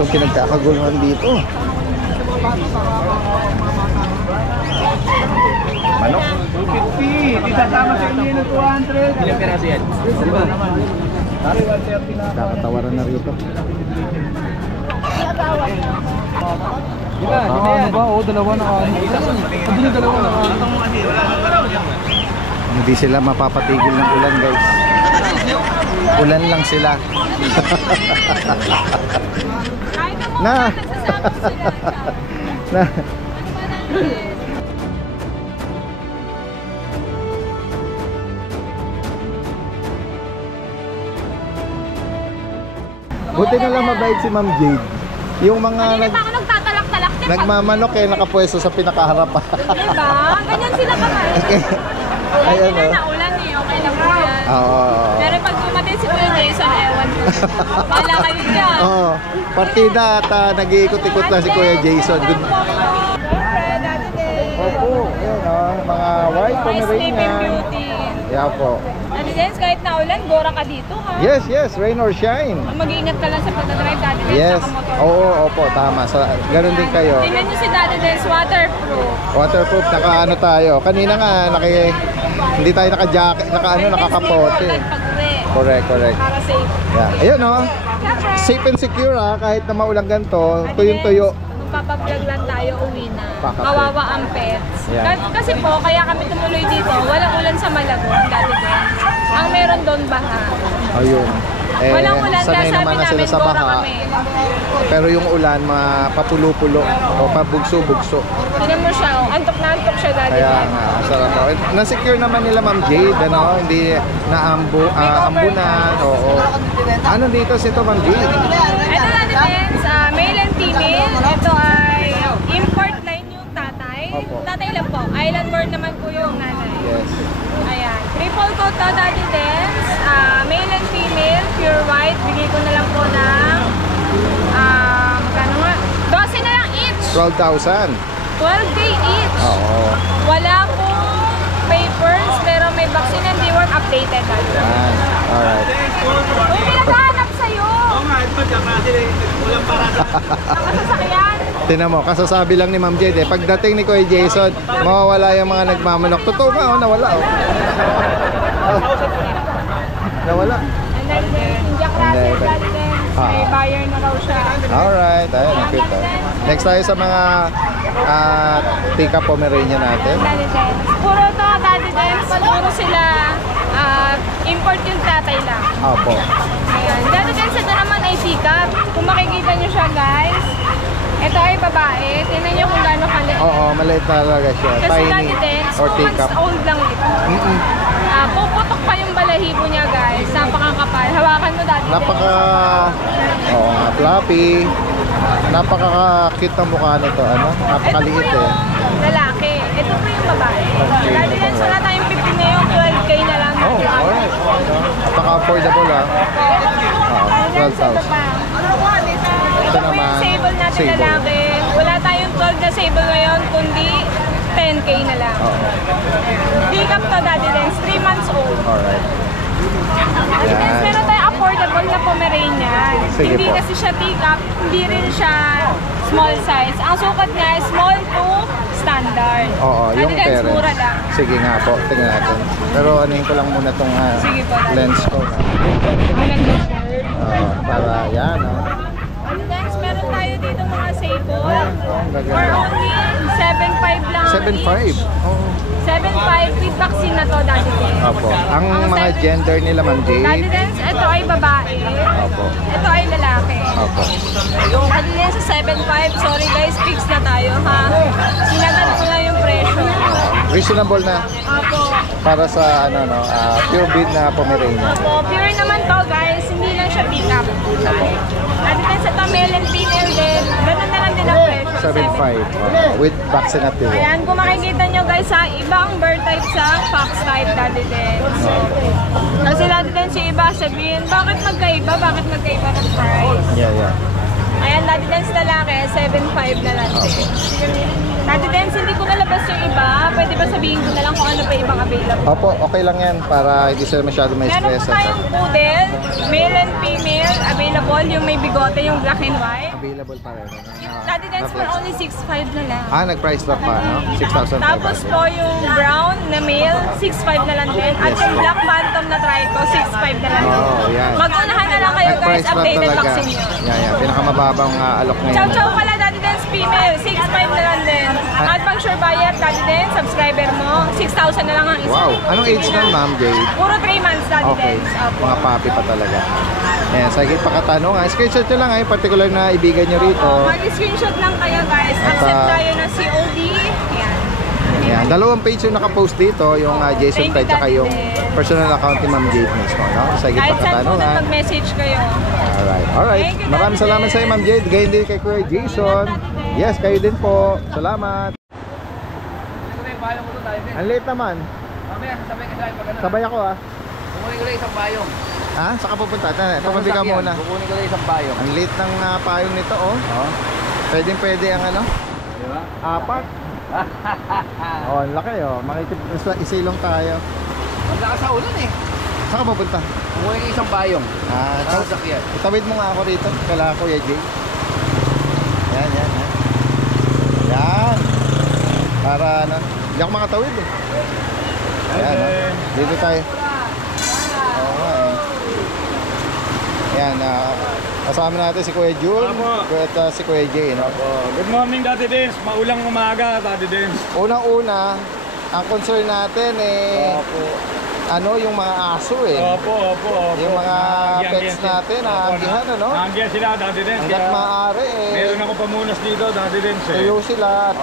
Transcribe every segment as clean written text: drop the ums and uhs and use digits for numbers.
itong pinagkakaguluhan dito. Manok. 250. Isasama sa inyo ng 200. Ilang peraso yan? Kakatawaran na rito. Ano ba? O, dalawa na ano. Dalawa na ano. Hindi sila mapapatigil ng ulan, guys. Ulan lang sila. Na. Na. Buti na lang mabait si Ma'am Jade. Yung mga nagtatalak-talak din. nagmamanok nakapwesto sa pinakaharapan. Diba? Ganyan sila kakain. Ayan na naulan okay lang po yan. Pero pag bumatid si Kuya Jason, ewan mo. Wala kayo dyan. Partida at nag-iikot-ikot lang si Kuya Jason. Good. Opo, yun mga white Pomeranian. Yeah po. Daddy Dance, kahit naulan, gora ka dito ha? Yes, rain or shine. Mag-iingat ka lang sa pagdadrive, Daddy Dance, yes. nakamotor. Opo, tama. Ganun din kayo. Tingnan nyo si Daddy Dance, waterproof. Waterproof, naka-ano tayo. Kanina nga, hindi tayo naka-jacket, nakakapote. Correct. Para safe. Yeah. Ayun safe and secure kahit na maulang ganito, tuyong-tuyo. Magpapablog lang tayo, uwi na. Pakapit. Kawawa ang pets. Yeah. Kasi po, kaya kami tumuloy dito, walang ulan sa Malabon, Daddy Dance. Ang meron doon, baha. Ayun. Walang ulan, sanay sabi naman na sila namin, sa gora baha. kami. Pero yung ulan, mapapulo-pulo o pabugso-bugso. Tignan mo siya, antok na antok siya, Daddy Kaya Dance. nga, sarap. Na-secure naman nila Ma'am Jade, hindi naambunan. Oo. Ano dito ito, Ma'am Jade? Ito, Daddy Dance, male and female. Ito ay import line yung tatay. Opo. Tatay lang po. Island born naman po yung nanay. Yes. Ayan. Triple coat to, Daddy Dance. Male and female, pure white. Bigay ko na lang po ng magkano nga? 12 na lang each. 12,000. 12K each. Oo. Wala pong papers, pero may vaccine and deworm updated. Daddy Dance. Yan. Alright. Uy, may naghahanap sa'yo. Oo nga, ito dyan kasi walang parada. Nakasasakyan. Tinan mo, kasasabi lang ni Ma'am Jade pagdating ni Kuya Jason, mawawala yung mga nagmamanok. Totoo nga, nawala Nawala. And then, yung Jack Russell, Daddy Dance. May buyer na raw siya. Alright, ayun, nakita. Next tayo sa mga Tika Pomeranian natin. Daddy Dance. Puro to, Daddy Dance. Puro sila import yung tatay lang. Opo. Ayan. Daddy Dance, ito naman ay sikap. Kung makikita nyo siya, guys, ito ay babae. Tingnan nyo kung gaano kaliit. Oo, maliit talaga siya. Kasi Tiny Daddy Dance, or 2 Tika. months old lang ito. Puputok pa yung balahibo niya, guys. Napakakapal. Hawakan mo, Daddy Dance. Oo nga, fluffy. Napaka-cute ng mukha nito. Napakaliit Ito po yung lalaki. Ito po yung babae. Daddy Dance, wala tayong 15 na yung 12K na lang. Alright. Napaka-affordable Daddy Dance, ito 12,000. pa. Ito po yung sable natin lalaki. Wala tayong 12 na sable ngayon, kundi 10K na lang. Pick up to, Daddy Dance, 3 months old. Alright. Daddy Dance, meron tayong affordable na Pomeranian. Sige Hindi po. kasi siya pick up, hindi rin siya small size. Ang sukat niya is small to standard. Oo, yung Daddy Dance, parents. mura lang. Sige nga po, tingnan natin. Pero anuhin ko lang muna itong Sige po, Daddy. lens ko. Maganda shirt. Para yan. Daddy Dance, meron tayo dito mga sable. Gaganda. For only 7.5 lang ang 7.5. each. Oo. 7.5 with vaccine na to, Daddy Dance. Opo. Ang mga gender nila, Ma'am Daddy Jade. Dance, ito ay babae. Opo. Ito ay lalaki. Opo. Daddy Dance sa 7.5. Sorry guys, fix na tayo ha. Sinagal ko lang yung presyo. Reasonable na Opo. para sa pure breed na Pomeranian. Opo, pure naman to guys. Hindi lang siya pick up. Daddy Dance, ito male and female din. Ganun na lang din ang presyo. 7.5 with vaccinative. Ayan, kung makikita nyo guys ha, ibang bird type sa fox type, Daddy Dance. Kasi Daddy Dance yung iba sabihin, bakit magkaiba ng price? Yeah. Ayan, Daddy Dance lalaki, 7.5 na lang. Daddy Dance, hindi ko nalabas yung iba. Pwede ba sabihin ko na lang kung ano pa ibang available? Opo, okay lang yan para hindi sila masyado may Meron stress. po tayong poodle, male and female, available available, yung may bigote, yung black and white. Available pa rin. Daddy Dance for only 6.5 na lang. Nag-price drop pa, no? 6,500. Tapos po yung brown na male, 6.5 na lang din. At yung black phantom na trico, 6.5 na lang din. Oh, yan. Mag-unahan na lang kayo guys, Nag-price drop updated talaga. vaccine nyo. Yan. Pinakamababang alok ngayon. Chow Chow pala, Daddy Dance female, 6.5 na lang din. At pang sure buyer, Daddy Dance, subscriber mo, 6,000 na lang ang isa. Wow. Anong age nun, Ma'am Jade? Puro 3 months, Daddy Okay. Dance. Opo. Mga papi pa talaga. Ayan, sa higit pa katanungan, screenshot nyo lang yung particular na ibigan nyo rito. Mag-screenshot lang kayo guys. Accept tayo ng COD. Ayan. Ayan, dalawang page yung nakapost dito, yung Jason Thank you, Ted tsaka Daddy yung Dance. personal account ni Ma'am Jade mismo, no? Sa higit Kahit pa saan po na katanungan. mag-message kayo. Alright. Thank you, Maraming Daddy salamat Dance. sa iyo, Ma'am Jade. Gayon din kay Kuya Jason. Yes, kayo din po. Salamat. Ang late naman. Mamaya, sabay ka sa'yo pag ano. Sabay ako Kukunin ko lang isang bayong. Saan ka pupunta? Tumabi ka muna. Kukunin ko lang isang bayong. Ang late ng payong nito, oh. Pwede ang ano? Di ba? Apat. Ang laki, oh. Isilong tayo. Ang lakas sa ulan eh. Saan ka pupunta? Kukunin ko isang bayong. Sasakyan. Itawid mo nga ako rito. Kala Kuya Jay. Yan. Yan. Para ano, hindi ako makatawid eh. Ayan, oh. Dito tayo. Oo nga eh. Ayan, kasama natin si Kuya Jun at si Kuya Jay, no? Good morning, Daddy Dance. Maulang umaga, Daddy Dance. Unang-una, ang concern natin yung mga aso eh. Opo. Yung mga Naanggihan pets sila. natin, naanggihan, ano? Naanggihan sila, Daddy Dance. Hanggat Kaya maaari eh. meron ako pamunas dito, Daddy Dance. Tuyo sila at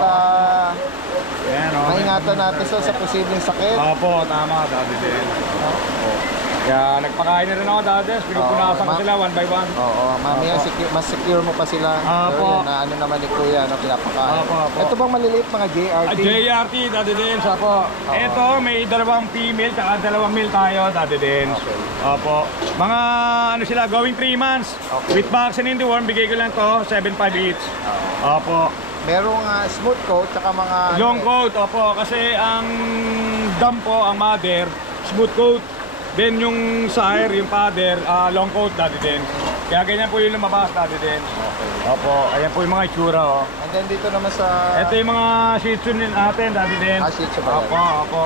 Ayan, okay. maingatan natin sa posibleng sakit. Opo, tama, Daddy Dance. Kaya nagpakain na rin ako, Daddy Dance. Pinupunasan ko sila one by one. Oo, mamaya mas secure mo pa sila. Opo. Na ano naman ni Kuya, no, pinapakain. Opo. Ito bang maliliit mga JRT? JRT, Daddy Dance, opo. Ito, may dalawang female, tsaka dalawang male tayo, Daddy Dance. Okay. Opo. Mga ano sila, going 3 months. Okay. With vaccine in the worm, bigay ko lang to, 7.5 each. Opo. Merong smooth coat, tsaka mga... Long coat, opo. Kasi ang dam po, ang mother, smooth coat. Then yung sire, yung father, long coat, Daddy Dance. Kaya ganyan po yung lumabas, Daddy Dance. Okay. Opo, ayan po yung mga itsura, oh. And then dito naman sa... Ito yung mga shih tzu natin, Daddy Dance. Shih Tzu ba yan? Opo.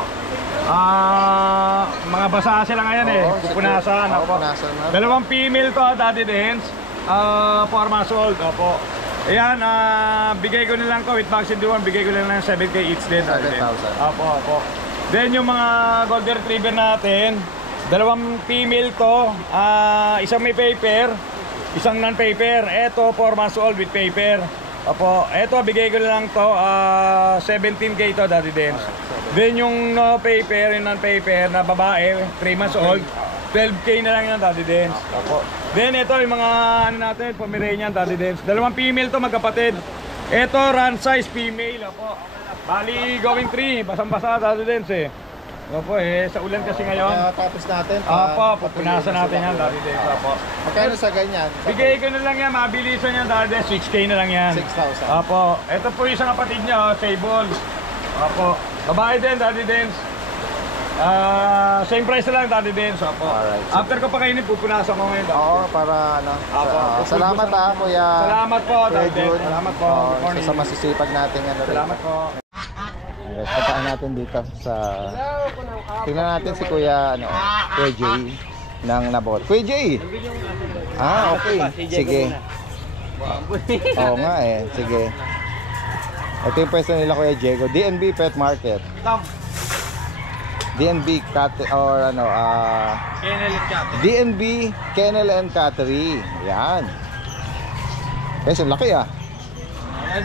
Mga basa sila ngayon eh. Oo, Pupunasan, secure. opo. Pupunasan na. Dalawang female to, Daddy Dance. 4 months old, opo. Ayan, bigay ko nilang to with vaccine deworm, bigay ko nilang 7K each din. 7,000. Opo. Then yung mga golden retriever natin, dalawang female to, isang may paper, isang non-paper. Ito 4 months old with paper. Opo, ito bigay ko lang to 17K to, Daddy Dance. Then yung no paper, yung non-paper na babae, 3 months old, 12K na lang yan, Daddy Dance. Opo. Then ito yung mga ano natin, Pomeranian, Daddy Dance. Dalawang female to, magkapatid. Ito run size female, opo. Bali going 3, basang-basa, Daddy Dance eh. Opo sa ulan kasi ngayon. Tapos natin. Opo, pupunasan natin yan, Daddy Dance. Opo. Magkano sa ganyan? Bigay ko na lang yan, mabilisan yan, Daddy Dance. 6K na lang yan. 6,000. Opo. Ito po yung isang kapatid niya, Sable. Opo. Babae din, Daddy Dance. Same price na lang, Daddy Dance. Opo. Alright. After ko pakainin, pupunasan ko ngayon. Oo, para ano. Salamat Kuya. Salamat po, Kuya Daddy Dance. Jun. Salamat po. Oo, Good morning. sa masisipag natin ano. Salamat po. Yes, pataan natin dito sa... Tingnan natin si Kuya Jay ng Nabot. Kuya Jay! Okay. Sige. Oo nga eh. Sige. Ito yung pwesto nila Kuya Diego. DNB Pet Market. DNB Cat or DNB Kennel and Cattery. Yan. Kasi laki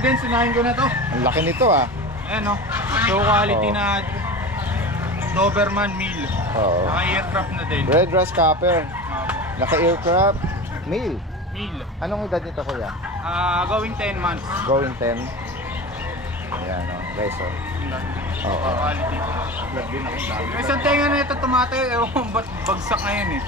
Then sinahin ko na to. Ang laki nito Ayan o. So quality Oo. na Doberman meal. Oo. Naka-aircraft na din. Red Rust Copper. Naka-aircraft. Male. Meal. Anong edad nito kuya? Going 10 months. Going 10. Ayan guys Oo. Quality. Yung isang tenga na ito tumatayo. Ewan ko ba't bagsak na yan eh.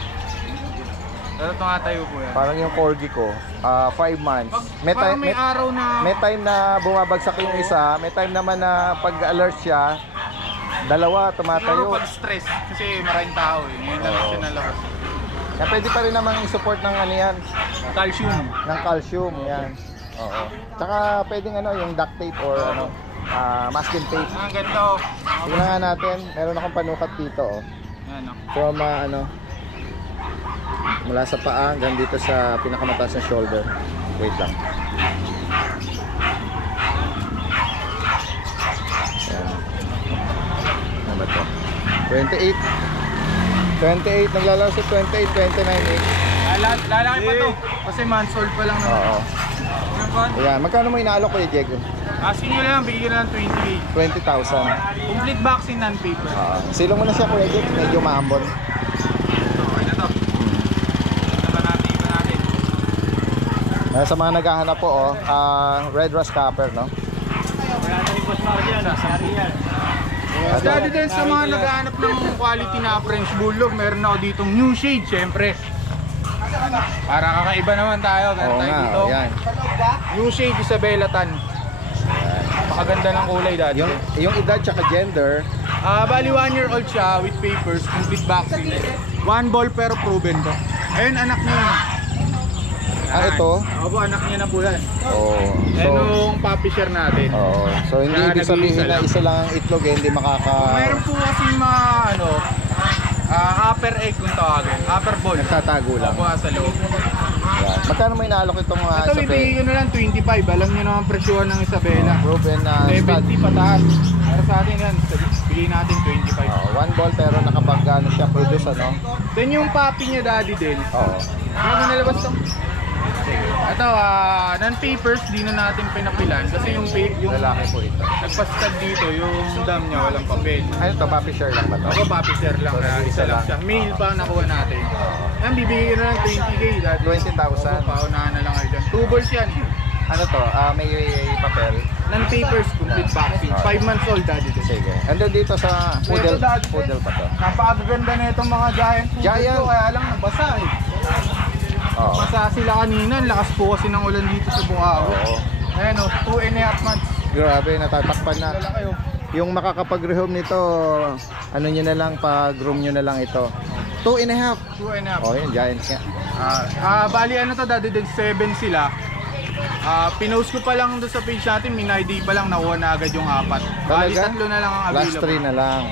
Pero tumatayo po yan. Parang yung corgi ko, 5 months. Parang may araw na... May time na bumabagsak yung isa, may time naman na pag-alert siya, dalawa Siguro tumatayo. pag stress. Kasi maraming tao eh. Ngayon lang siya nalabas. Kaya pwede pa rin namang i-support ng ano yan, Calcium. ng calcium, yan. Oo. Tsaka pwedeng ano, yung duct tape or ano, masking tape. Ang ganda oh. Tingnan nga natin, meron akong panukat dito oh. Yan oh. From ano, mula sa paa hanggang dito sa pinakamataas na shoulder. Wait lang. Ayan. Ano ba ito? 28. 28, naglalaro sa 28, 29, 8. Lalaki pa to. Kasi months old pa lang naman. Oo. Ayan, magkano mo inaalok Kuya Diego? Asking nyo lang, bigyan nyo lang 20K. 20,000. Complete vaccine non-paper. Silong mo na siya Kuya Diego, medyo maambon. Okay na to. Iba natin. Sa mga naghahanap po, red rust copper, no? Dahil din sa mga naghahanap ng quality na French Bulldog, meron ako ditong new shade, syempre. Para kakaiba naman tayo, meron Oo tayo nga, dito. yan. New shade Isabela Tan. Pakaganda ng kulay dati. Yung edad tsaka gender, Bali 1 year old siya with papers, complete vaccine. 1 ball pero proven to. Ayun, anak niya yun. ito? Opo, anak niya na po yan. Oh, Ayun yung puppy share natin. so hindi ibig sabihin na isa lang ang itlog eh, hindi Meron po kasi mga ano, upper egg kung tawagin, upper ball. nagtatago lang. Opo, sa loob. Yan. Magkano mo inaalok itong Ito, ibigay ko na lang 25. Alam niyo naman presyohan ng Isabela. proven na stud? 70 pataas. Para sa atin yan, bigay natin 25. 1 ball pero nakapag ano siya produce ano? Then yung puppy niya daddy din. Oo. Ano nalabas to? Ito, non-papers, di na natin pinapilan. Kasi yung Lalaki po ito. nagpastad dito, yung dam niya walang papel. Ano to? Puppy share lang ba to? Ako puppy share lang, So, kaya isa isa lang lang. siya. Male pa ang nakuha natin. Yan, bibigyan na lang 20K dati. 20,000. Paunahan na lang kayo dyan. 2 balls yan. Ano to? May papel. Non-papers, complete vaccine. 5 months old daddy din. Sige. Andun dito sa poodle. Ito, dati. Poodle pa to. Napakaganda na itong mga giant poodle Giant. ko, kaya lang nabasa eh. Oo. Basa sila kanina, ang lakas po kasi ng ulan dito sa Bukawi. Oo. Ayan o, 2.5 months. Grabe, natatakpan na. Lalaki o. Yung makakapag-rehome nito, ano nyo na lang, pag-groom nyo na lang ito. 2.5. 2.5. Oh, yun, giant nga. Bali ano to, dati din 7 sila. Pinost ko pa lang doon sa page natin, Minay Day pa lang nakuha na agad yung 4. Bali Talaga? 3 na lang ang Last available. 3 na lang.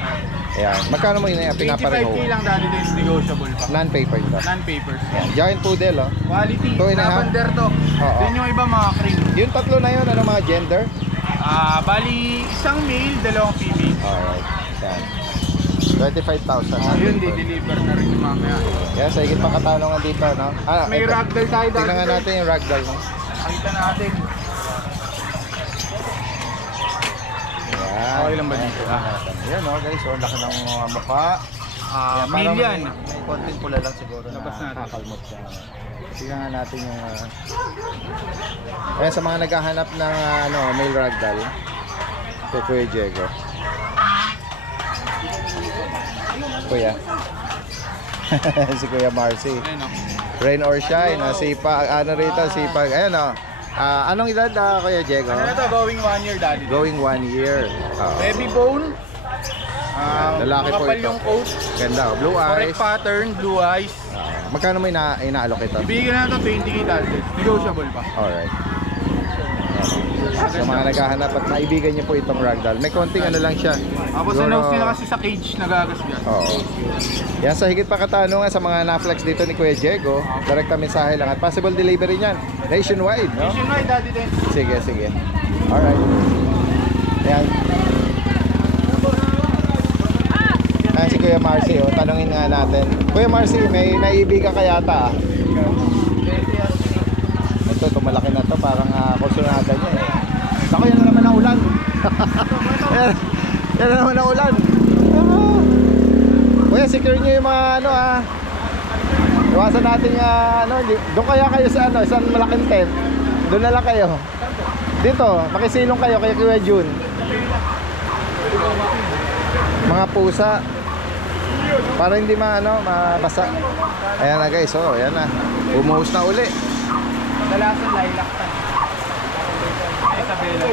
Ayan. Magkano mo yun 25K pinapareho? lang dati din, negotiable pa. Non-paper ito. Non-papers. Ayan. Giant poodle, oh. Quality, 2.5. lavender to. Oo. Then yung iba mga cream. Yung tatlo na yun, ano mga gender? Bali isang male, dalawang female. Alright. Ayan. 25,000. Yun, di-deliver na rin yung mamaya. Yan, sa higit pang katanungan dito, no? May ito. ragdoll tayo dati. Tingnan nga natin yung ragdoll, no? Nakita natin. Yan. Okay lang ba dito? Yan, no, guys. So, laki ng mga mukha. Yan, parang Male yan. May konting pula lang siguro Labas na natin. kakalmot siya. Tingnan nga natin yung... Ayan, sa mga naghahanap ng male ragdoll. Kay Kuya Diego. Kuya. Si Kuya Marcy. Ayun o. Rain or shine, sipag, ano rito, sipag. Ayan o. Anong edad Kuya Diego? Ano na to? Going 1 year daddy. Going 1 year. Baby bone. Lalaki po makapal ito. yung coat. Ganda, blue eyes. Correct pattern, blue eyes. Magkano mo inaalok ito? Ibigyan na ito 20K daddy. Negotiable pa. Alright. Sa mga naghahanap at maibigan niyo po itong ragdoll. May konting ano lang siya. Tapos sa nose nila kasi sa cage nagagasgas. Oo. Yan, sa higit pa katanungan sa mga na-flex dito ni Kuya Diego, direkta mensahe lang at possible delivery niyan. Nationwide, no? Nationwide daddy din. Sige, sige. Alright. Yan. Ayan si Kuya Marcy, oh. Tanungin nga natin. Kuya Marcy, may naibigan ka yata. Ito, tumalaki na to. Parang kursunada niya eh. Ako, yan na naman ang ulan. yan na naman ang ulan. Kuya, secure nyo yung mga iwasan natin doon kaya kayo sa isang malaking tent. Doon na lang kayo. Dito, makisilong kayo kay Kuya Jun. Mga pusa. Para hindi mabasa. Ayan na guys, ayan na. Bumuhos na uli. Kadalasan lilac tan. Ay, Isabela.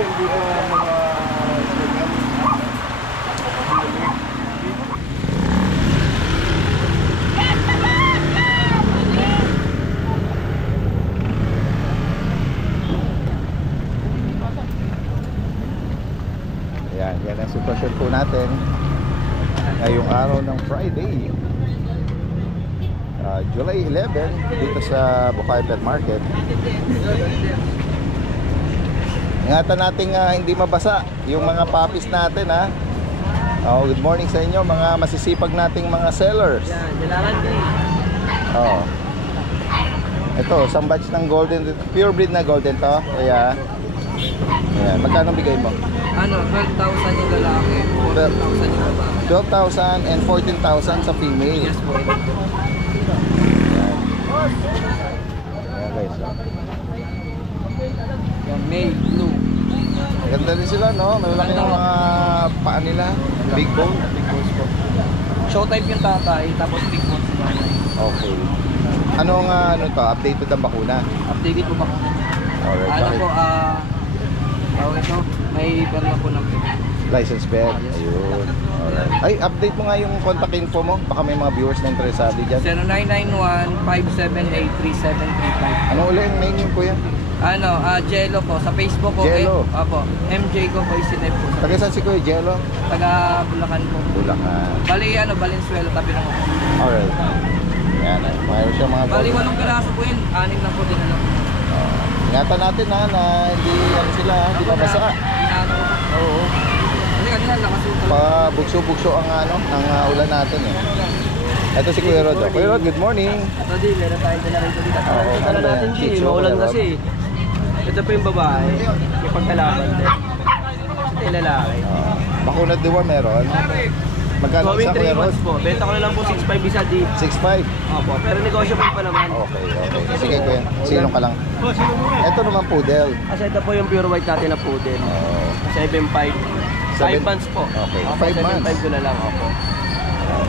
Yan ang sitwasyon po natin ngayong araw ng Friday, July 11, dito sa Bukawi Pet Market. Ingatan natin hindi mabasa yung mga puppies natin, ha. Good morning sa inyo, mga masisipag nating mga sellers. Ito, isang batch ng golden, pure breed na golden to. Kaya ayan, magkano bigay mo? 12,000 yung lalaki, 14,000 yung babae. 12,000 and 14,000 sa female. Yes po. Ayan guys, Yung male, blue. ganda din sila, no? Malalaki ng mga paa nila. Big bone. Big bones po. Show type yung tatay, tapos big bones yung nanay. Okay. Anong ano to? Updated ang bakuna? Updated po ba? Alright, Ano bakit? po, tawag ito, may perma po ng License plate. Ayun. Alright. Ay, update mo nga yung contact info mo. Baka may mga viewers na interesado dyan. 0991-578-3735. Ano uli yung name yung kuya? Jello po, sa Facebook ko. Jello. Apo, MJ ko po isinip po. Taga saan si Kuya Jello? Taga Bulacan po. Bulacan. Bali, Valenzuela, tabi ng ako. Alright. Yan. Mayroon siya mga Bali, 8 piraso po yun. 6 na po din alam. ingatan natin na hindi ano sila, hindi mabasa. Inaano ko. Oo. Kasi kanina, nakasuto. Pa-bugso-bugso ang ng ulan natin eh. Ito si Kuya Rod. Kuya Rod, good morning. Ito din, meron tayong dala rito dito. Oo, ano ba yan? Shih Tzu, Maulan Kuya Rod? kasi. Ito po yung babae. May pagkalaban din. Ito yung lalaki. Bakunat diwa meron. Magkano Going isa, Kuya 3 Rod? months po. Benta ko na lang po 6.5 isa di. 6.5. Opo, pero negotiable pa naman. Okay, okay. Sige Kuya, silong ka lang. Ito naman poodle. Kasi ito po yung pure white natin na poodle. Oo. 7.5. 5 months po. Okay, Opo, 5 months. 7.5 ko na lang. Opo.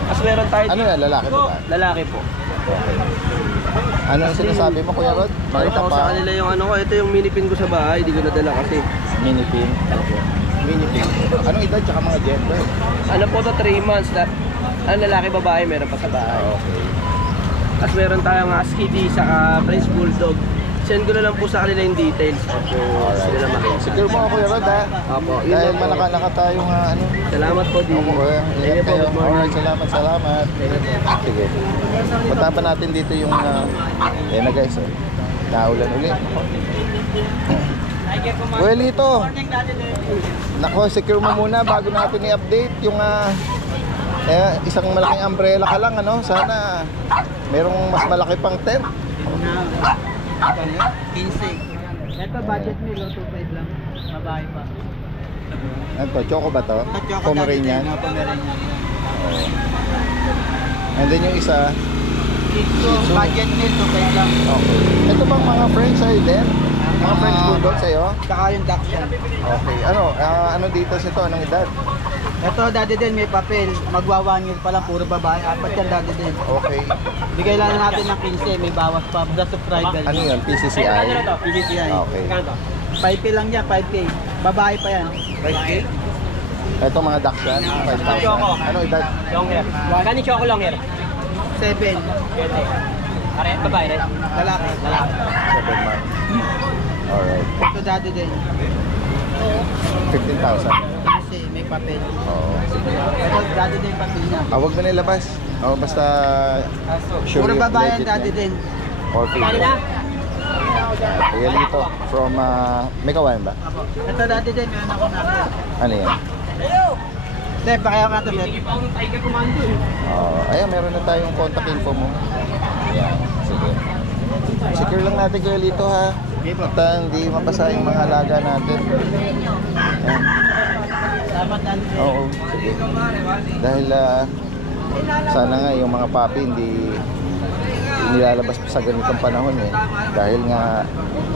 Mas meron tayo Ano yan, lalaki ba? lalaki po. Okay. Ano ang sinasabi mo Kuya Rod? Pakita ko sa kanila yung ito yung mini pin ko sa bahay, di ko nadala kasi. Mini pin. Okay. Mini pin. Anong edad tsaka mga gender? Ano po to 3 months na lalaki babae meron pa sa bahay. Okay. Tapos meron tayong husky sa French bulldog. Send ko na lang po sa kanila yung details. So, sila na makita. Secure mo ako Kuya Rod, ha? Opo, yun Dahil lang po. malaka-laka tayong ano. Salamat po, Di. Opo, Thank you ingat po, kayo. good morning. Alright, salamat. Sige. Punta pa natin dito yung yan na guys, oh. Naulan ulit. Kuya Lito. Nako, secure mo muna bago natin i-update yung isang malaking umbrella ka lang, ano? Sana merong mas malaki pang tent. 15. Ito budget nilo 2.5 lang. Babae pa. Ano to? Choco ba to? Pomeranian? Pomeranian. Oo. And then yung isa, Tzu. Budget nilo 2.5 lang. okay. Ito bang mga French sa'yo din? Mga French Bulldog sa'yo? Saka yung Dachshund. Okay. Ano dito sito? Anong edad? Ito dati din may papel. Magwa 1 year pa lang puro babae. 4 yan dati din. Okay. Bigay lang natin ng 15. May bawas pa. The subscriber. Ano yun? PCCI? PCCI. Okay. 5K lang yan. 5K. Babae pa yan. 5K? Ito mga Dachshund? 5,000. Anong edad? Long hair. Gani choco long hair? 7. Are, babae rin? Lalaki. 7 months. Alright. Ito dati din. 15,000. Kasi may papel. Oo. Ito dati din papel niya. Huwag mo na ilabas. Basta sure Puro yung babae yan legit dati niya. din. Or female. Kaya dito. From, may kawain ba? Ito dati din. Meron ako na. Ano yan? Hindi, pakaya ka ito. Ayan, meron na tayong contact info mo. Ayan, sige. Secure lang natin kayo dito, ha. At hindi mabasa yung mga alaga natin. Ayan. Salamat natin. Oo, sige. Dahil sana nga yung mga papi hindi nilalabas pa sa ganitong panahon eh. Dahil nga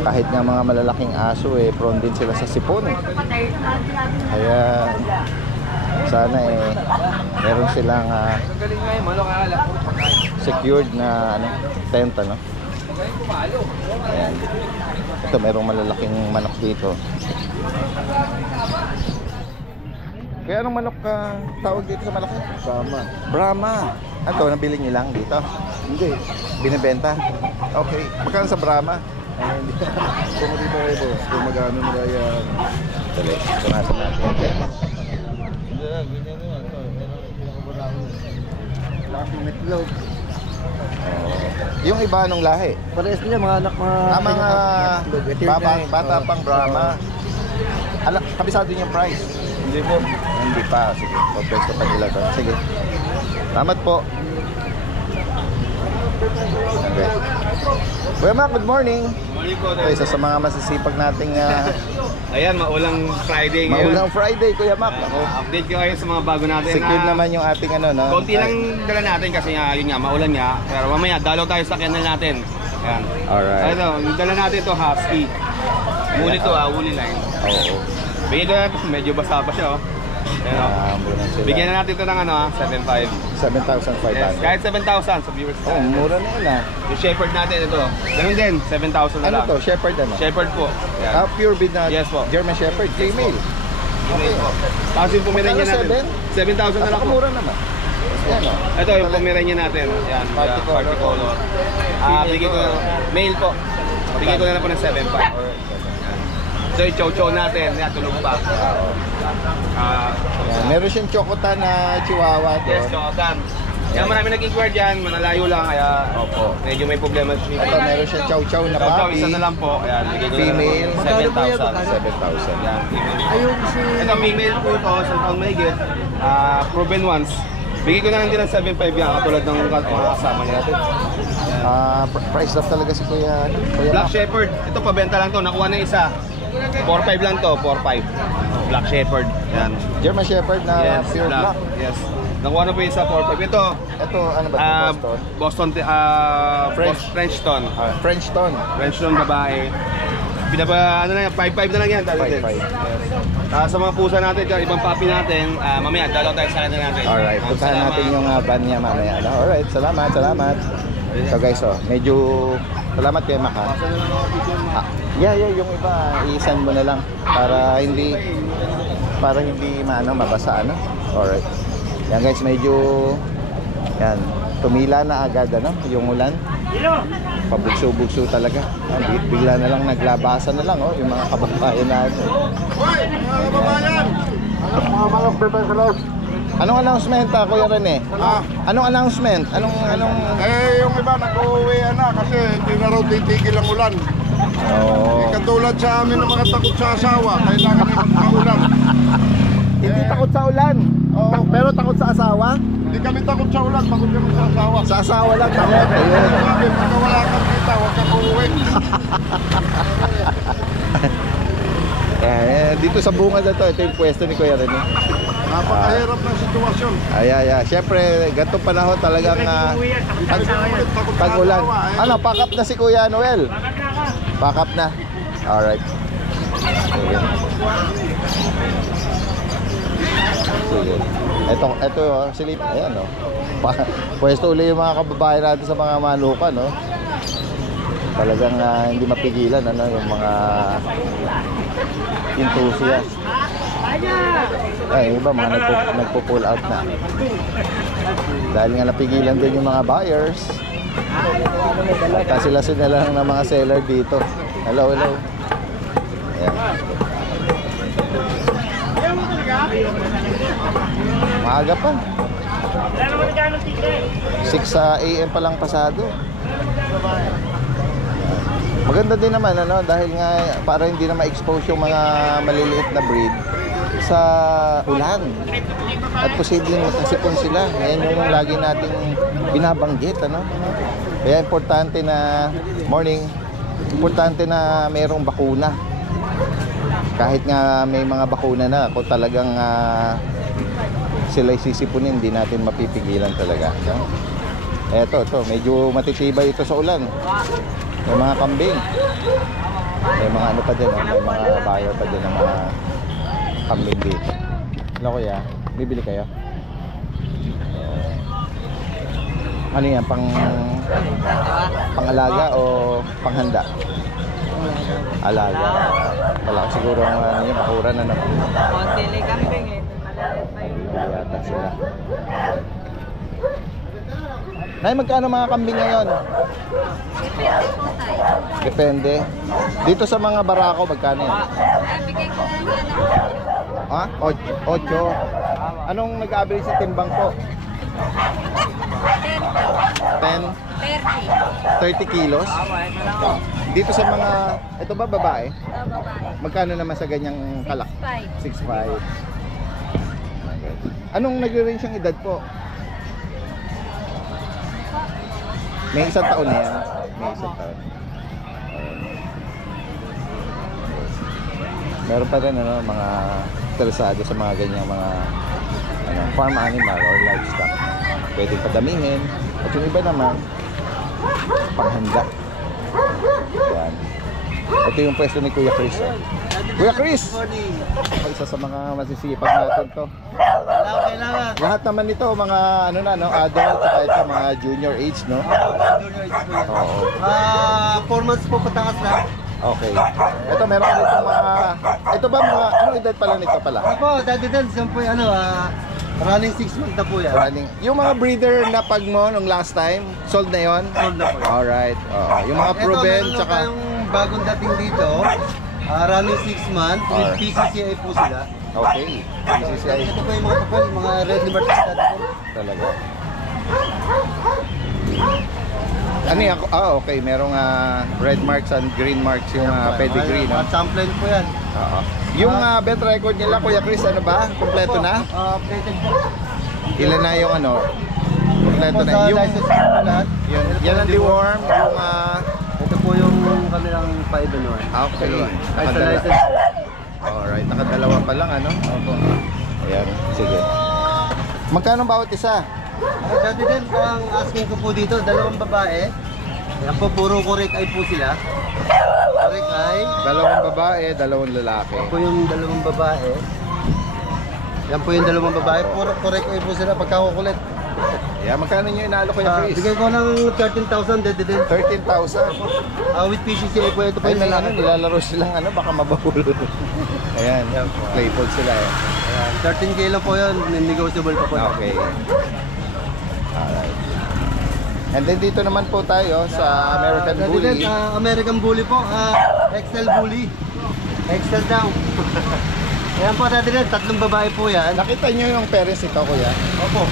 kahit nga mga malalaking aso prone din sila sa sipon. Kaya sana meron silang secured na tent, ano. Ayan. Ito merong malalaking manok dito. Kaya anong manok tawag dito sa malaki? Brahma. Ano, nabili niyo lang dito? Hindi. Binibenta? Okay. Magkano sa Brahma? Hindi. Kung dito boss, kung magkano na yan. Tuloy. Punasan natin. Okay. Yung iba anong lahi? Parehas nila, mga anak, mga... Mga bata pang Brahma. Kabisado niyo yung price? Hindi po. Hindi pa. Sige, pagpesto pa nila to. Sige. Salamat po. Okay. Kuya Mac, good morning. Morning po. Ito, isa sa mga masisipag nating Ayan, maulang Friday ngayon. maulang Friday, Kuya Mac. Ako. Update ko kayo sa mga bago natin. Secured naman yung ating ano, no? Konti lang dala natin kasi nga, yun nga, maulan nga. Pero mamaya, dalaw tayo sa kennel natin. Ayan. Alright. Ito, yung dala natin to Husky. Woolly to woolly line. Oo. Bigyan ko na ito, medyo basa pa siya Ayan, Bulan sila. Bigyan na natin ito ng 7.5. 7,500. Yes, kahit 7,000 sa viewers. Oh, mura na yun Yung Shepherd natin ito. Ganun din, 7,000 na Ano lang. to? Shepherd ano? Shepherd po. Ayan. Pure breed na Yes po. German Shepherd, female. Okay. Tapos yung Pomeranian Magkano, natin. 7,000 na lang po. Mura naman. Yan o. Ito yung Pomeranian natin. Yan, Party party color. color. Bigay ko male po. Bigay ko na lang po ng 7.5. Yan. So yung chow-chow natin, yan, tulog pa. Yan. Meron siyang chocotan na chihuahua to. Yes, chow-chow. Yan, marami nag-inquire dyan, manalayo lang, kaya Opo. medyo may problema siya. Ito, meron siyang chow-chow na Chow-chow, puppy. isa na lang po. Ayan, bigay ko na Female. lang po. 7,000. 7,000. Yan, female. Ito, female po ito, sa taon may get. Proven ones. Bigay ko na lang din ng 7.5 yan, katulad ng mga kasama natin. Price up talaga si Kuya Black Mac. Shepherd, ito pabenta lang to, nakuha na isa. 4.5 lang to, 4.5. Black Shepherd, yan. German Shepherd na Yes, pure black. Yes. Nakuha na po isa 4.5. Ito, Ito, ano ba ito? Boston? French. Frenchton. French Ton. Frenchton babae. Ano na yan, 5.5 na lang yan. 5.5. Sa mga pusa natin, ibang puppy natin, mamaya, dalaw tayo sa kanya natin. Alright, puntahan natin yung van niya mamaya. Alright, salamat. So guys, medyo salamat kay Mac ha. Yeah, yung iba, iisan mo na lang para hindi mabasa ano. Alright. Yan guys, medyo yan, tumila na agad yung ulan. Pabugso-bugso talaga. Bigla na lang naglabasan na lang yung mga kababayan natin. Mga kababayan! Mga professionals! Anong announcement Kuya Rene? Anong announcement? Anong Yung iba nag-uwi na kasi hindi na raw titigil ang ulan. Katulad sa amin ng mga takot sa asawa, kailangan na magkaulan. Hindi takot sa ulan. Pero takot sa asawa? Hindi kami takot sa ulan, takot kami sa asawa. Sa asawa lang takot. Ayun. Sabi, pagka wala kang kita, huwag kang uuwi. Dito sa bungad na ito yung pwesto ni Kuya Rene. Napakahirap ng sitwasyon. Siyempre, ganitong panahon talagang tag-ulan. Ano, pack up na si Kuya Noel? Pack up na. Alright. Sige. Ito silip. Ayan pwesto uli yung mga kababayan natin sa mga malukan talagang hindi mapigilan yung mga enthusiast. Iba mga nagpo-pull out na dahil nga napigilan din yung mga buyers at sila lang ng mga seller dito. Hello. Ayan. Maaga pa. 6 AM pa lang pasado. Maganda din naman dahil nga para hindi na ma-expose yung mga maliliit na breed sa ulan. At posibleng makasipon sila. Yan yung lagi nating binabanggit Kaya importante na mayroong bakuna. Kahit nga may mga bakuna na, kung talagang sila'y sisipunin, hindi natin mapipigilan talaga. Ito, medyo matitibay ito sa ulan. May mga kambing. May mga pa din, may mga buyer pa din ng mga kambing dito. Hello kuya, bibili kayo? Ano yan, pang-alaga o panghanda? Alaga. Wala ko siguro ang makura na Konti lang kambing yata sila. Nay, magkano mga kambing ngayon? Depende. Dito sa mga barako, magkano yan? Bigay ko lang yan. 8. Anong nag-average sa timbang po? 10? 30 kilos? Dito sa mga, ito ba babae? Magkano naman sa ganyang kalak? 6'5". Anong nag-range yung edad po? May isang taon na yan. May isang taon. Meron pa rin ano, mga interesado sa mga ganyang mga ano, farm animal or livestock. Pwede padamihin. At yung iba naman, panghanda. Yan. Ito yung pwesto ni Kuya Chris. Eh. Kuya Chris! Isa sa mga masisipag natin to. Kailangan. Lahat naman nito, mga ano na, no, adult, saka ito, mga junior age, no? Junior age po yan. Oo. 4 months po patakas na. Okay. Ito, meron ka dito mga, ito ba mga, anong edad pala nito pala? Ako, Daddy Dance, yan po yung running 6 months na po yan. Running. Yung mga breeder na pag mo nung last time, sold na yon? Sold na po yan. Alright. Oo. Yung mga proven, Ito, tsaka... meron tayong bagong dating dito. Running 6 months, with Alright. PCCI po sila. Okay. PCCI Ito po yung mga kapal, mga red liver talaga. Ano yan? Okay. Merong red marks and green marks yung pedigree, no? Sampling po yan. Oo. Yung bet record nila, Kuya Chris, ano ba? Kompleto na? Updated po. Ilan na yung ano? Kompleto na. Yung, license po lahat. yan ang deworm. Yung Ito po yung kanilang 5 ano. okay. License Nakadala. license. Alright. Nakadalawa pa lang, ano? Opo. Ayan. Sige. Magkano bawat isa? Dati din, ang asking ko po dito, 2 babae. Yan po, puro correct eye po sila. Correct eye. 2 babae, 2 lalaki. Yan po yung 2 babae. Yan po yung 2 babae. Puro correct eye po sila pagkakukulit. Ayan. Magkano nyo inalo, Kuya Chris? Bigay ko ng 13,000 dati din. 13,000. With PCCI po, ito po Ay, yung may ano, lalaki. nilalaro silang ano, baka mabahul. Ayan, playful sila eh. Ayan, 13K lang po yun, negotiable pa po. Okay. Alright. And then dito naman po tayo sa American Bully. American Bully po, XL Bully. XL daw. Ayan po, dati din, 3 babae po yan. Nakita nyo yung parents nito, Kuya? Opo.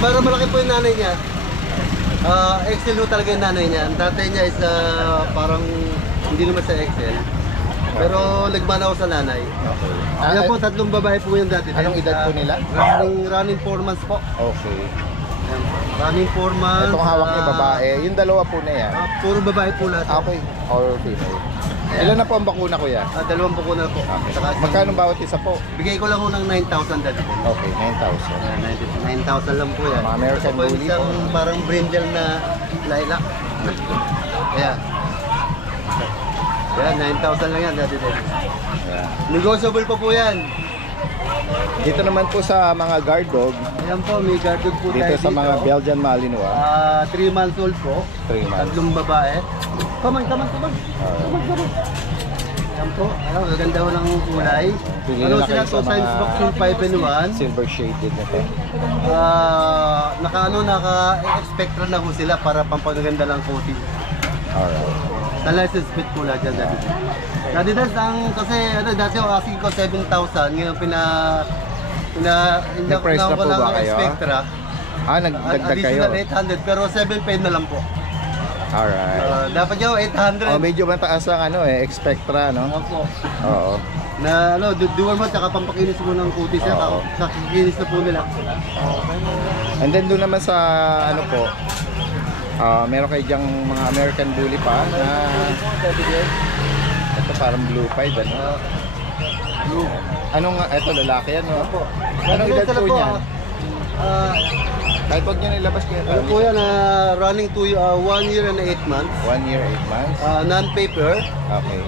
Malaki po yung nanay niya. XL ho talaga yung nanay niya. Ang tatay niya is parang hindi naman sa XL. Pero nagmana ako sa nanay. Okay. Ayan po, 3 babae po yung dati. Anong edad po nila? Running 4 months po. Okay. Ayan po. Running 4 months. Itong hawak niya babae, yung 2 po na yan. Puro babae po lahat. Okay. Or female. Ilan na po ang bakuna, Kuya? 2 po ko na po. Okay. Saka, Magkano bawat isa po? bigay ko lang ho ng 9,000 dati. Okay, 9,000. 9,000 lang po yan. Mga American Ito po yung Bully isang po. parang brindle na lilac. Ayan. Ayan, 9,000 lang yan dati din. Ayan. Negotiable pa po yan. Dito naman po sa mga guard dog, Ayan po, may guard dog po dito tayo sa mga Belgian Malinois, 3 months old po. 3 months. 3 babae. Come on. Ayan po. Ano, gaganda ko ng kulay. Pili Ano na sila kayo to, sa science mga box yung 5 and 1. silver shaded na to. Naka-expectra na ho sila para pampaganda ng coating. Alright. Sa license plate po lahat dyan dati. Dati kasi dati yung asking ko 7,000, ngayon Nag-price na ko po lang ba ang kayo? Spectra. Nagdagdag kayo. Additional 800 pero 7 na lang po. Alright. Dapat yung 800. Medyo mataas ang Expectra, no? Opo. Oo. Na dual mo tsaka pampakinis mo ng kutis yan, Oo. nakikinis na po nila. And then doon naman sa meron kayo dyang mga American Bully pa na ito parang blue pied, ano? Anong, ito lalaki yan, no? Opo. Anong edad po Sila niyan? Kahit huwag nyo nilabas kayo. Ano po yan, running to 1 year and 8 months. 1 year, 8 months? Non-paper. Okay.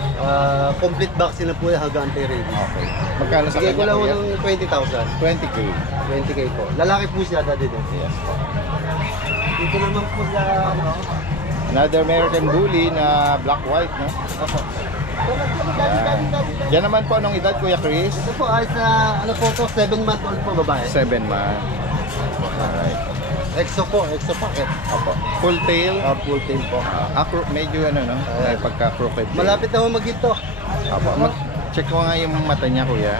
Complete vaccine na po yan hanggang anti-rabies. Okay. Magkano sa Bigay ko kanya, lang kuya? ng 20,000. 20K. 20K po. Lalaki po siya dati din. Yes. Dito naman po sa Another American Bully na black-white, no? Opo. Yan naman po, anong edad, Kuya Chris? Ito po ay sa, 7-month-old po babae. 7 months. Alright. EXO packet. Opo. Full tail? Full tail po. Medyo no? May pagka-crooked tail. Malapit na ho mag-ito. Opo. check ko nga yung mata niya, kuya.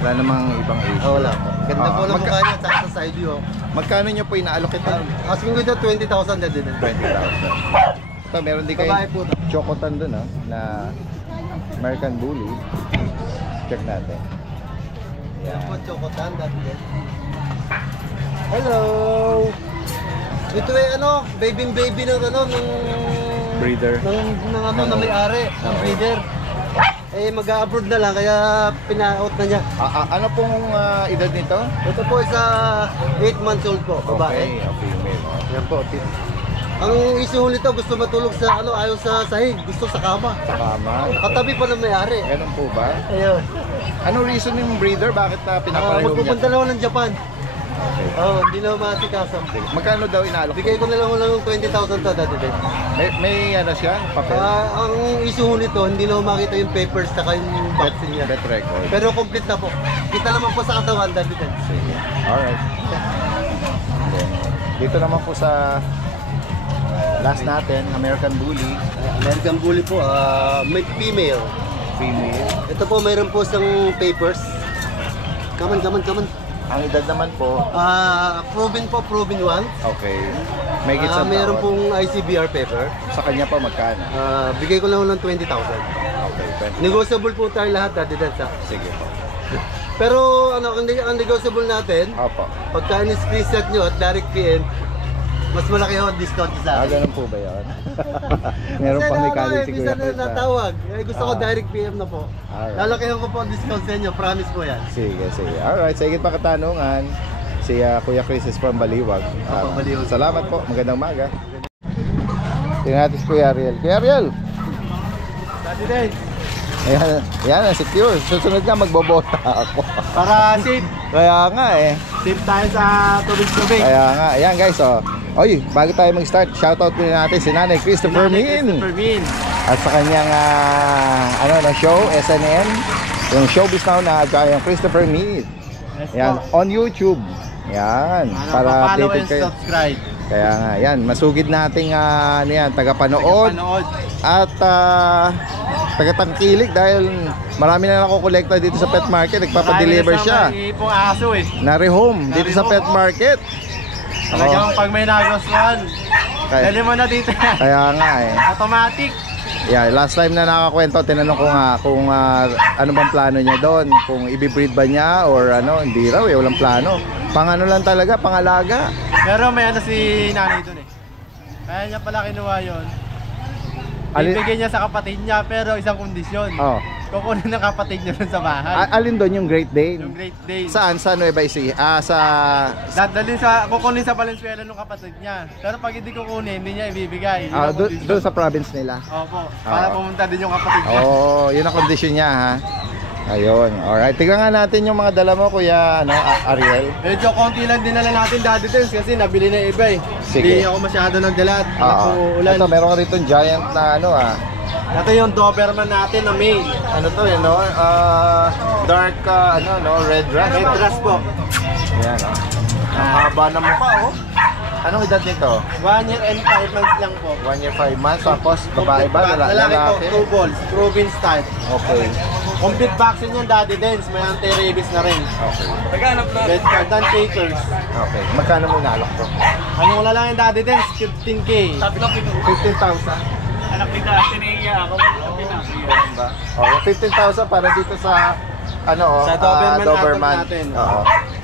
Wala namang ibang age. Oh, wala po. Ganda po ng Magka- mukha niya, tsaka sa side view. Magkano niyo po inaalok ito? Asking ko ito 20,000 na din. 20,000. Ito, meron din kayo Babae po to. chocotan dun, na American Bully. Check natin. Yan po, chocotan, dati din. Hello! Ito ay baby ng ng Breeder. na may-ari, ng breeder. Eh mag-abroad na lang kaya pina-out na niya. Ano pong edad nito? Ito po isa 8 months old po, babae. Okay, female. Yan po. Ang issue nito gusto matulog sa ayaw sa sahig, gusto sa kama. Sa kama. Katabi pa ng may-ari. Ganun po ba? Ayun. Anong reason ng breeder? Bakit pinapareho niya? Magpupunta lang ako ng Japan. Hindi na maasikaso. Magkano daw inaalok? Bigay ko na lang ng 20,000 to dati din. May ano siya? Papel? Ang issue nito, hindi na makita yung papers saka yung vaccine niya. Bet record. Pero complete na po. Kita naman po sa katawan dati din. Sige. Alright. Then, dito naman po sa last natin, American Bully. American Bully po, may female. Female. Ito po, mayroon po isang papers. Come on. Ang edad naman po, Proven one. okay. May git sa Mayroon taon. pong ICBR paper. Sa kanya pa magkano? Bigay ko lang ng 20,000. Okay, 20. Negotiable po tayo lahat dati din sa. Sige po. Pero ang negotiable natin, Opo. pagka in-screenshot nyo at direct PM, mas malaki yung discount sa akin. Ganun po ba yun? Meron Kasi pang mechanic si Kuya na Chris. natawag. Gusto ko direct PM na po. Alright. Lalakihan ko po ang discount sa inyo, promise po yan. Sige. Alright, sa higit pa katanungan, si Kuya Chris is from Baliwag. Baliwag. Salamat po, magandang maga. Tingnan natin si Kuya Ariel. Kuya Ariel! Dati din. Yan, secure. Susunod nga, magbobota ako. Para safe. Kaya nga Safe tayo sa tubig-tubig. Kaya nga, ayan guys, Oy, bago tayo mag-start, shoutout muna natin si Nanay Christopher Min. At sa kanyang show, SNN, yung Showbiz Now na at saka yung Christopher Min. Yan, on YouTube. Yan, para updated kayo. Subscribe. Kaya nga, yan, masugid nating tagapanood at tagatangkilik dahil marami na nakokolekta dito sa pet market. Nagpapadeliver siya. Ipong aso na rehome dito sa pet market. Talagang pag may nagustuhan, dali mo na dito yan. Kaya nga Automatic. Yeah, last time na nakakwento, tinanong ko nga kung ano bang plano niya doon, kung i-breed ba niya or hindi raw walang plano. Pang lang talaga, pangalaga. Pero may si nanay doon Kaya niya pala kinuha yun. Ibigay niya sa kapatid niya pero isang kondisyon. Kukunin ng kapatid niya dun sa bahay. Alin doon yung Great Dane? Yung Great Dane. Saan? Sa Nueva Ecija? Kukunin sa Valenzuela ng kapatid niya. Pero pag hindi kukunin, hindi niya ibibigay. Doon sa province nila? Opo. Para pumunta din yung kapatid niya. Yun ang kondisyon niya ha. Ayun, alright. Tignan nga natin yung mga dala mo, Kuya Ariel. Medyo konti lang dinala natin Daddy Dens kasi nabili na iba Sige. Hindi ako masyado nagdala. Ulan. Ito, meron ka rito giant na Ito yung Doberman natin na male. Ano to yun, dark, red rat. Red Ras po. Ayan, ang haba na mukha, Anong edad nito? 1 year and 5 months lang po. 1 year, 5 months, tapos babae ba? Lalaki po, 2 balls, proven style. Okay. Complete vaccine yan, Daddy Dens. May anti-rabies na rin. Okay. Naghanap na. Bed card and takers. Okay. Magkano mo inalok to? Ano wala lang yung Daddy Dens? 15K. 15,000. Anak ni dati naiiya ako. Ba? Okay, 15,000 para dito sa Sa Doberman natin.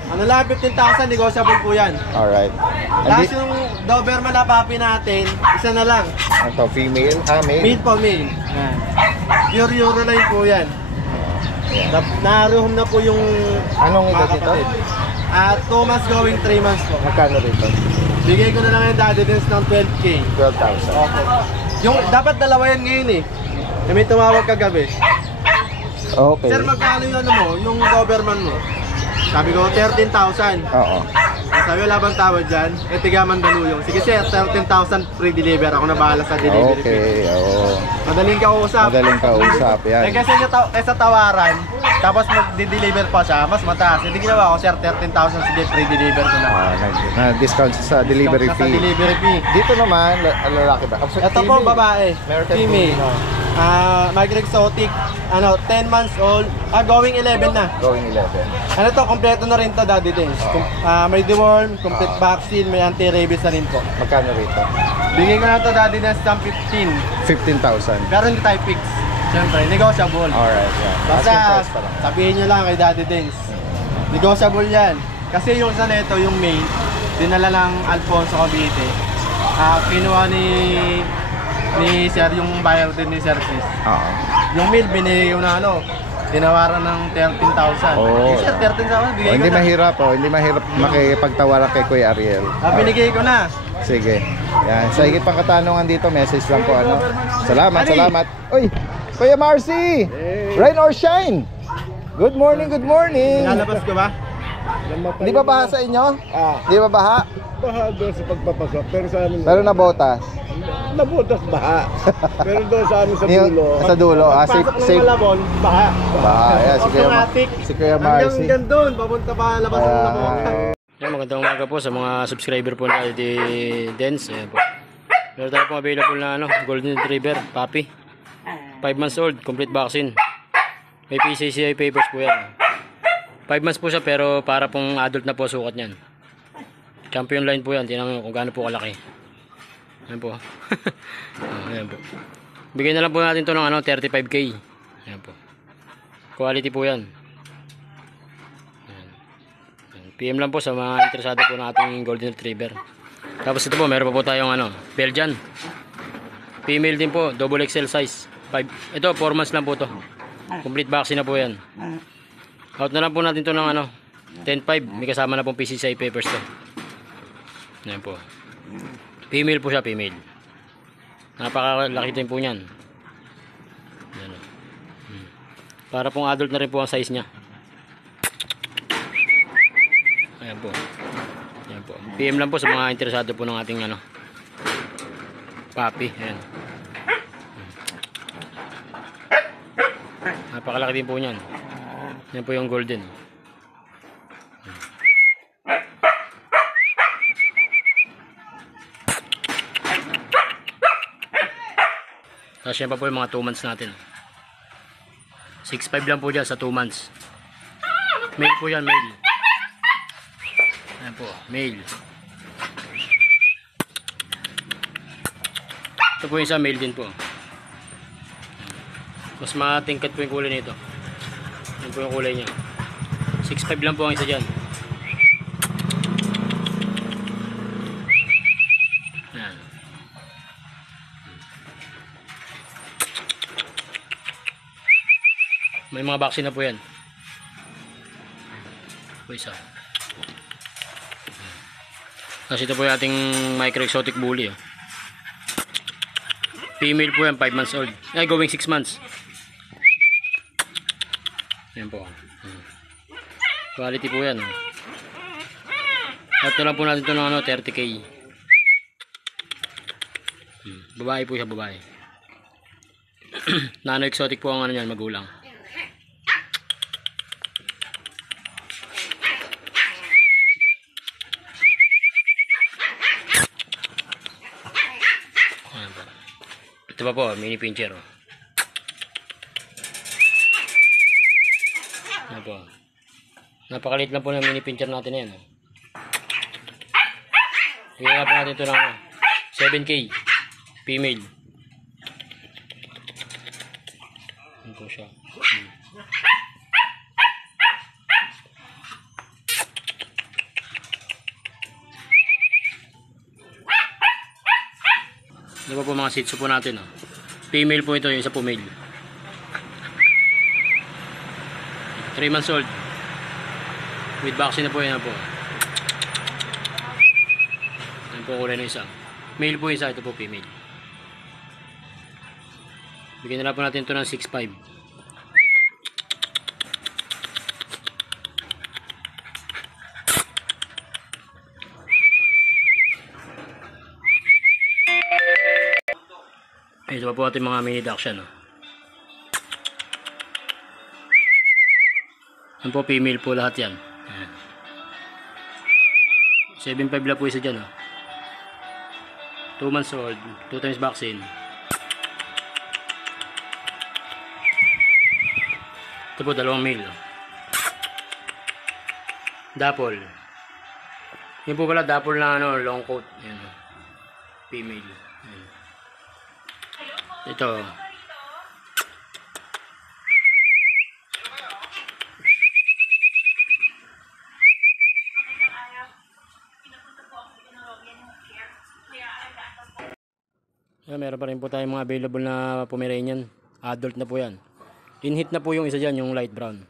Ano lang, 15,000, negotiable po yan. Alright. Tapos yung Doberman na puppy natin, isa na lang. Ito, female? Male? Male po, male. Pure Euroline po yan. Na-room na po yung Anong edad mga nito? kapatid. 2 months going 3 months po. Magkano rito? Bigay ko na lang yung Daddy Dens ng 12K. 12,000. Okay. Yung, dapat dalawa yan ngayon May tumawag kagabi. Okay. Sir, magkano yung Doberman mo? Sabi ko, 13,000. Oo. Sabi, wala bang tawad dyan? Tigaman Daluyong. Sige sir, 13,000 free deliver. Ako na bahala sa delivery fee. Okay, oo. Madaling kausap. Madaling kausap, yan. Kaysa tawaran, tapos mag-deliver pa siya, mas mataas. Hindi ginawa ko, sir, 13,000, sige, free deliver ko na. Na-discount sa delivery Sa fee. delivery fee. Dito naman, lalaki ba? Ito po, babae. American Female. Bully. Micro Exotic, 10 months old, going 11 na. Going 11. Ano to, kompleto na rin to, Daddy Dens. May deworm, complete vaccine, may anti-rabies na rin po. Magkano rito? Bigyan ko na to, Daddy Dens, ng 15. 15,000. Pero hindi tayo fix. Siyempre, negotiable. Alright, yeah. Basta, Asking price pa lang. sabihin nyo lang kay Daddy Dens. Negotiable yan. Kasi yung sa neto, yung main, dinala ng Alfonso Cavite. Kinuha ni Sir, yung buyer din ni Sir Chris. Oo. Yung meal, binigay ko na tinawaran ng 13,000. Oh. Yung Sir, 13,000, bigay ko Hindi na. mahirap, hindi mahirap makipagtawaran kay Kuya Ariel. Binigay ko na. Sige. Yan. Sa higit pang katanungan dito, message lang po Salamat, salamat. Uy, Kuya Marcy! Rain or shine? Good morning, good morning. Lalabas ko ba? Di ba baha sa inyo? Di ba baha? Baha doon sa pagpapasok, pero sa amin Pero nabotas. nabutas baha. Pero doon sa amin sa dulo. Sa dulo. Pasok ng Malabon, baha. Baha. Yan, Automatic. si Kuya Marcy. Hanggang doon, papunta pa labas ng Malabon. Magandang umaga po sa mga subscriber po na di Dens. Ayan po. Meron tayo pong available na Golden Retriever, puppy. 5 months old, complete vaccine. May PCCI papers po yan. 5 months po siya pero para pong adult na po sukat niyan. Champion line po yan. Tingnan mo kung gaano po kalaki. Ayan po. Ayan po. Bigyan na lang po natin to ng 35K. Ayan po. Quality po yan. Ayan. PM lang po sa mga interesado po ng ating Golden Retriever. Tapos ito po, meron pa po tayong Belgian. Female din po, double XL size. Ito, 4 months lang po to. Complete vaccine na po yan. Out na lang po natin to ng 10.5. May kasama na pong PCCI papers to. Ayan po. Female po siya, female. Napakalaki din po niyan. Ayan. Para pong adult na rin po ang size niya. Ayan po. Ayan po. PM lang po sa mga interesado po ng ating puppy. Ayan. Napakalaki din po niyan. Yan po yung golden. Tapos yan pa po yung mga 2 months natin. 6.5 lang po dyan sa 2 months. Male po yan, male. Yan po, male. Ito po yung isa, male din po. Mas matingkad po yung kulay nito. Yan po yung kulay niya. 6.5 lang po ang isa dyan. Yan. May mga vaccine na po yan. Po isa. Kasi ito po yung ating Micro Exotic Bully. Female po yan, 5 months old. Ay, going 6 months. Yan po. Quality po yan. At ito lang po natin ito ng 30K. Babae po siya, babae. Nano exotic po ang yan, magulang. Ito pa po, mini pincher. Yan po. Napakaliit lang po ng mini pincher natin na yan. Bigyan po natin ito ng 7K. Female. Yan po siya. Ito po mga shih tzu po natin. Female po ito, yung isa po male. 3 months old. With vaccine na po yan po. Yan po kulay ng isa. Male po isa, ito po female. Bigyan na lang po natin ito ng 6.5. Ito pa po ating mga mini dachshund. Yan po, female po lahat yan. 7.5 lang po isa dyan. 2 months old, 2 times vaccine. Ito po, 2 male. Dapol. Yun po pala, dapol na ano, long coat. Yan. Female. Yan. Ito. Yan, meron pa rin po tayong mga available na Pomeranian. Adult na po yan. In-hit na po yung isa dyan, yung light brown.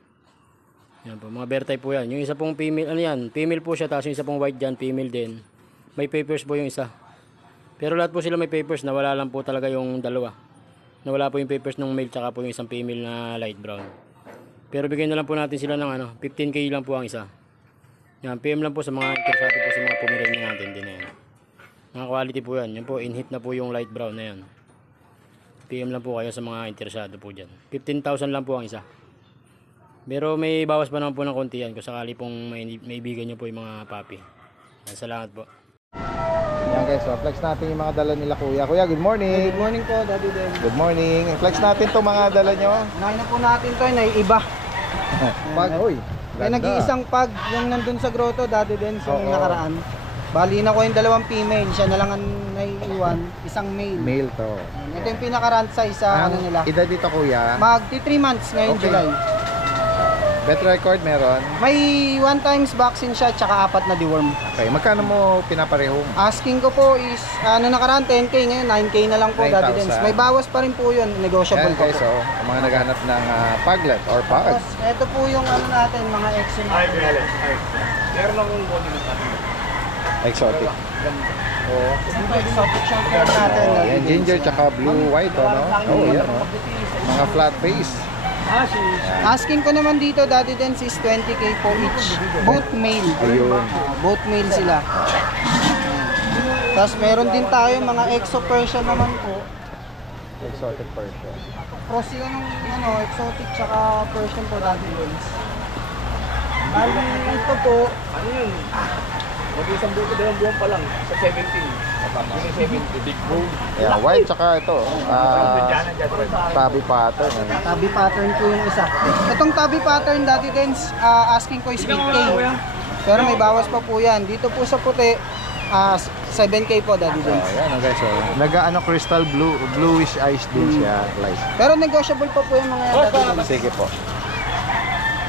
Yan po, mga bear type po yan. Yung isa pong female, ano yan, female po siya, tapos yung isa pong white dyan, female din. May papers po yung isa. Pero lahat po sila may papers, nawala lang po talaga yung dalawa. Nawala po yung papers ng male, tsaka po yung isang female na light brown. Pero bigyan na lang po natin sila ng ano, 15k lang po ang isa. Yan, PM lang po sa mga interesado po sa mga Pomeranian natin din na yan. Mga quality po yan. Yan po, in-hit na po yung light brown na yan. PM lang po kayo sa mga interesado po dyan. 15,000 lang po ang isa. Pero may bawas pa naman po ng konti yan kung sakali pong may bigyan nyo po yung mga papi. Salamat po. Yan guys, so flex natin yung mga dala nila kuya. Kuya, good morning. Good morning po, Daddy Den. Good morning. Flex natin itong mga dala nyo. Unahin na po natin to, naiiba. Pag, uy, May ganda. nag-iisang pag yung nandun sa grotto, Daddy Den, sa Oo. nakaraan. Bali na ko yung 2 female, siya na lang ang naiiwan, isang male. Male to. Ito yung pinaka-run size sa ano nila. Edad dito kuya. Magti 3 months ngayon, Okay. July. Bet record meron. May 1 times vaccine siya, tsaka 4 na deworm. Okay, magkano mo pinapareho? Asking ko po is, ano nakaraan, 10k ngayon, 9k na lang po, 9,000. Daddy Den. May bawas pa rin po yun, negotiable Yan pa guys, po. so, ang mga naghanap ng paglet or pag. Tapos, ito po yung ano natin, mga exo natin. Exotic. Oo. Ito, exotic short hair natin. Oh, Daddy yan, Den. ginger tsaka blue white, no? Oh, yan, oh. Mga flat face. Asking ko naman dito, Daddy Dens, is 20k po each. Both male. Ayun. Both male sila. Tapos meron din tayo mga exo Persian naman po. Exotic Persian. Cross sila ng ano, exotic tsaka Persian po, Daddy Dens. Bali, ito po. Ano yun? Mag-isang buko, 2 buwan pa lang. Sa 17. Yung 70, big bone. Yeah, white tsaka ito. Tabby pattern. Ano? Tabby pattern po yung isa. Itong tabby pattern, Daddy Dens, asking ko is 8k. Pero may bawas pa po yan. Dito po sa puti, 7k po, Daddy Dens. Oh, yan, guys. So, nag-ano crystal blue, bluish eyes din siya. Like. Pero negotiable pa po yung mga yan, Daddy Dens. Sige po.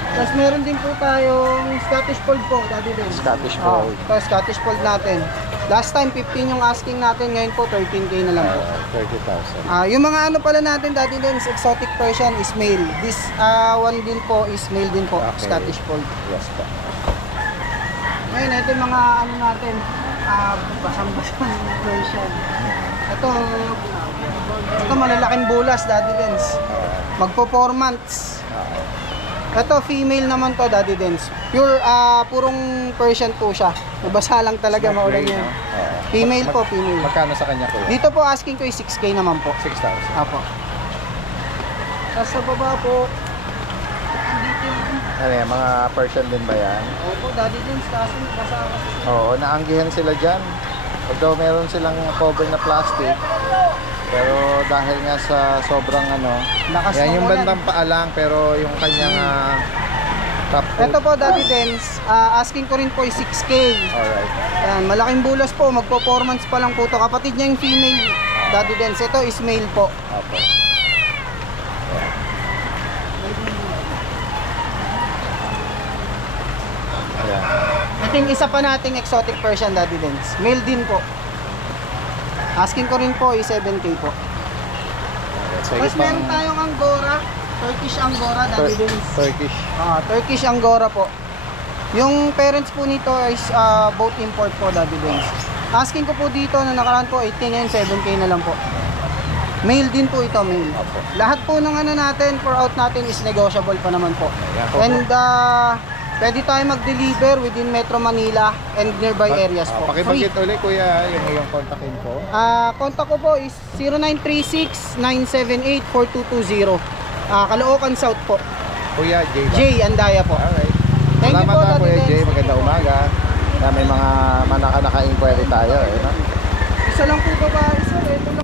Tapos meron din po tayong Scottish Fold po, Daddy Den. Scottish Oh, Fold. ito, Scottish Fold natin. Last time 15 yung asking natin, ngayon po 13k na lang po. 30,000. Yung mga ano pala natin, Daddy Den, exotic Persian is male. This one din po is male din po, Okay. Scottish Fold. Yes po. Ngayon, ito yung mga ano natin, basang-basang Persian. Ito malalaking bulas, Daddy Dens. Magpo 4 months. Ito, female naman to, Daddy Dens. Pure, purong Persian po siya. Nabasa lang talaga, maulan yan. Female po, female. Magkano sa kanya kuya? Dito po, asking ko is 6k naman po. 6,000. Apo. Tapos sa baba po, dito yung... Ano yan, mga Persian din ba yan? Opo, Daddy Dens, kaso nabasa kasi. Oo, naanggihan sila dyan. Although meron silang cover na plastic. Pero dahil nga sa sobrang ano, Lakas yan ng yung ulan. bandang paalang pero yung kanyang top coat. Ito po, Daddy Dens, asking ko rin po is 6k. Alright. Yan, malaking bulas po, magpo-4 months pa lang po to. Kapatid niya yung female, Daddy Dens. Ito is male po. Opo. Ayan. Ito yung isa pa nating exotic Persian, Daddy Dens. Male din po. Asking ko rin po is 7k po. So, Tapos meron tayong Angora, Turkish Angora, Daddy Dens. Turkish. Turkish Angora po. Yung parents po nito is both import po, Daddy Dens. Asking ko po dito na nakaraan po 8k ngayon, 7k na lang po. Male din po ito, male. Opo. Lahat po ng ano natin, for out natin is negotiable pa naman po. Ayan po. And pwede tayo mag-deliver within Metro Manila and nearby areas po. Free. Pakibagit ulit kuya yung iyong contact info. Contact ko po is 0936-978-4220. Caloocan South po. Kuya Jay ba? Jay Andaya po. Alright. Thank you Salamat po, na Daddy Kuya Dens. Jay. Magandang umaga. May mga naka-inquiry tayo. No? Isa lang po babae, sir. Ito lang.